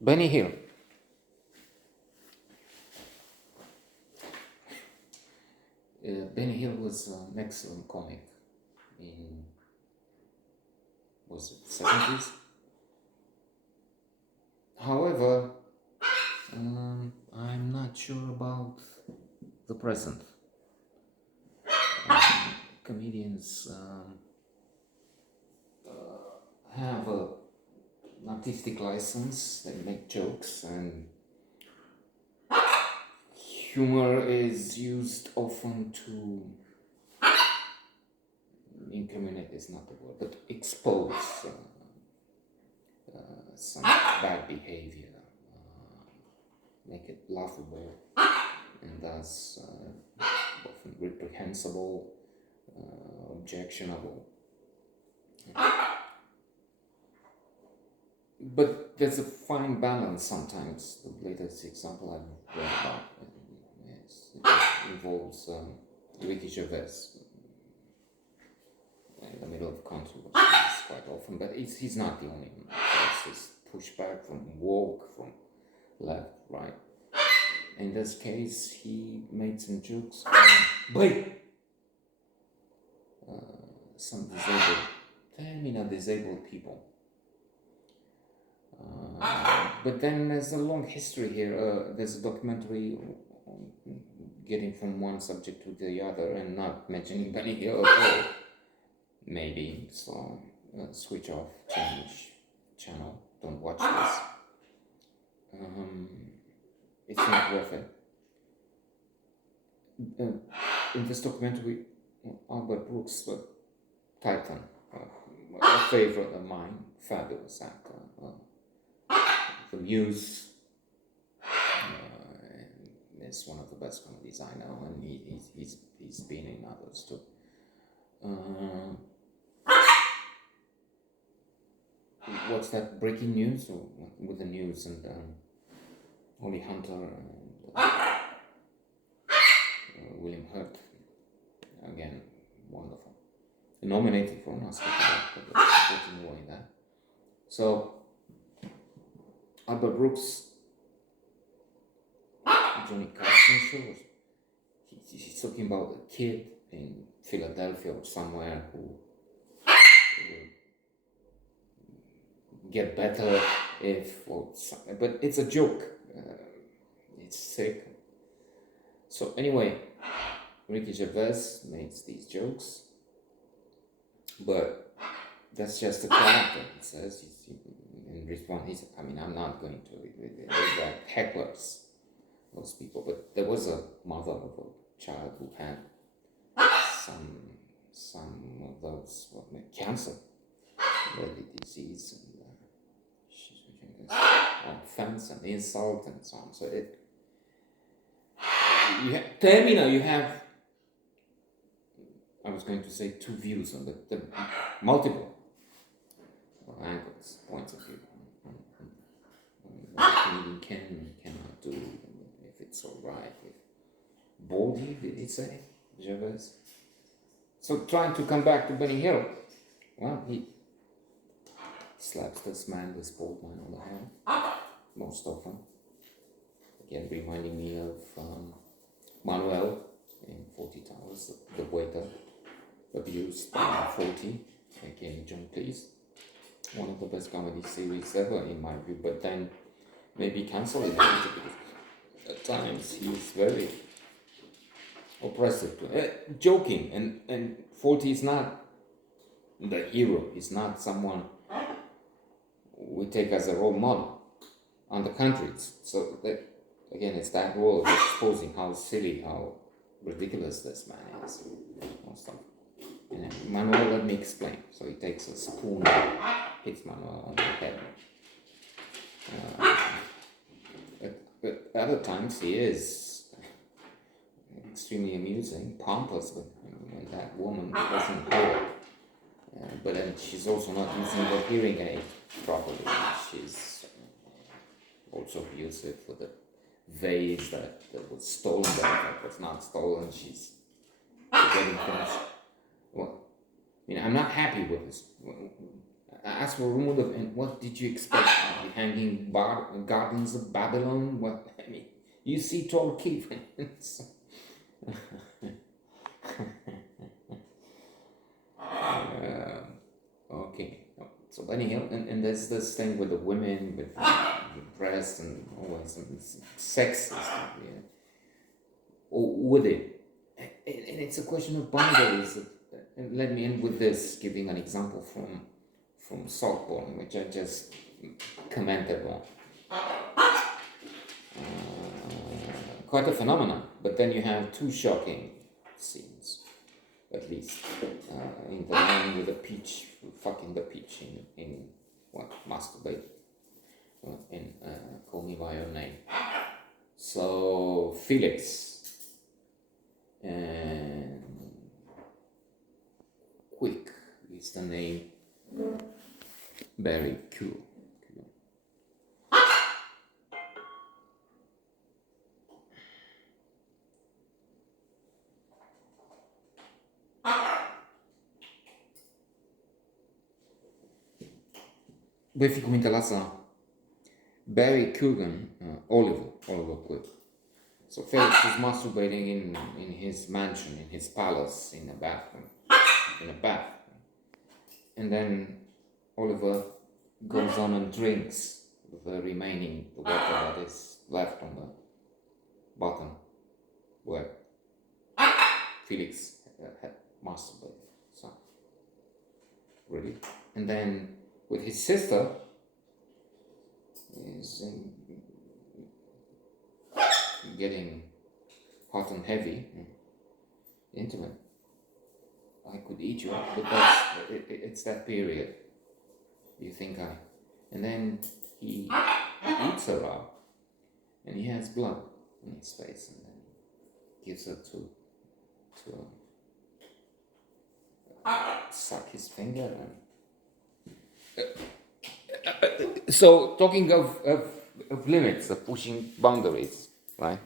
Benny Hill. Benny Hill was an excellent comic in, was it 70s? However, I'm not sure about the present. Comedians have an artistic license, they make jokes, and humor is used often to incriminate is not the word, but expose some bad behavior, make it laughable, and thus often reprehensible, objectionable. But there's a fine balance sometimes. The latest example I've read about it involves Ricky Gervais in the middle of controversy quite often, but he's not the only one. There's pushback from woke, from left, right. In this case, he made some jokes on some disabled people. But then there's a long history here. There's a documentary getting from one subject to the other and not mentioning Benny Hill at all. Maybe, so switch off, change channel, don't watch this. It's not worth it. In this documentary, Albert Brooks, Titan, a favorite of mine, fabulous actor. The Muse is one of the best comedies I know, and he's been in others too. What's that, breaking news, or with the news and Holly Hunter and William Hurt, again, wonderful. Nominated for an Oscar for supporting role in that. So Albert Brooks, Johnny Carson show, he's talking about a kid in Philadelphia or somewhere who will get better if, but it's a joke. It's sick. So anyway, Ricky Gervais makes these jokes, but that's just a character. He says in response, I'm not going to. They're like hecklers, those people. But there was a mother of a child who had some of those cancer, early disease, and she's using this offense and insult and so on. So you have. I was going to say two views on the multiple angles, points of view. What Canadian can and cannot do, if it's alright. Baldy, did he say? Gervais? So trying to come back to Benny Hill, well, he slaps this man, this bald man, on the head, most often. Again, reminding me of Manuel in Fawlty Towers, the waiter abused by Fawlty, aka John Cleese. One of the best comedy series ever, in my view, but then maybe cancel it because at times he's very oppressive, joking, and Fawlty is not the hero. He's not someone we take as a role model. On the contrary, so that, again, it's that role of exposing how silly, how ridiculous this man is. And Manuel, let me explain. So he takes a spoon and hits Manuel on the head. But other times he is extremely amusing, pompous when that woman doesn't hear. But then she's also not using the hearing aid properly. She's also abusive with the vase that was stolen, that was not stolen. She's getting things. Well, I'm not happy with this. As for Rumudov, and what did you expect? The hanging gardens of Babylon? What I mean, you see Tolkien. Okay. So anyhow, and there's this thing with the women with the breast and always some sex and stuff, yeah. Or would it? And it's a question of boundaries. And let me end with this, giving an example from Saltborn, which I just commented on. Quite a phenomenon. But then you have two shocking scenes, at least, in the line with the peach, fucking the peach in what, masturbate, in Call Me By Your Name. So Felix and Quick is the name. Very cool. Voi fi cuvintellați Barry Coogan, Oliver Quick. So Felix is masturbating in his mansion, in his palace, in a bathroom, and then Oliver goes on and drinks the remaining water that is left on the bottom where Felix had masturbated. So really, and then with his sister is getting hot and heavy, intimate. I could eat you up, but it's that period. You think and then he eats her up, and he has blood on his face, and then gives her to suck his finger. So talking of limits, of pushing boundaries, right?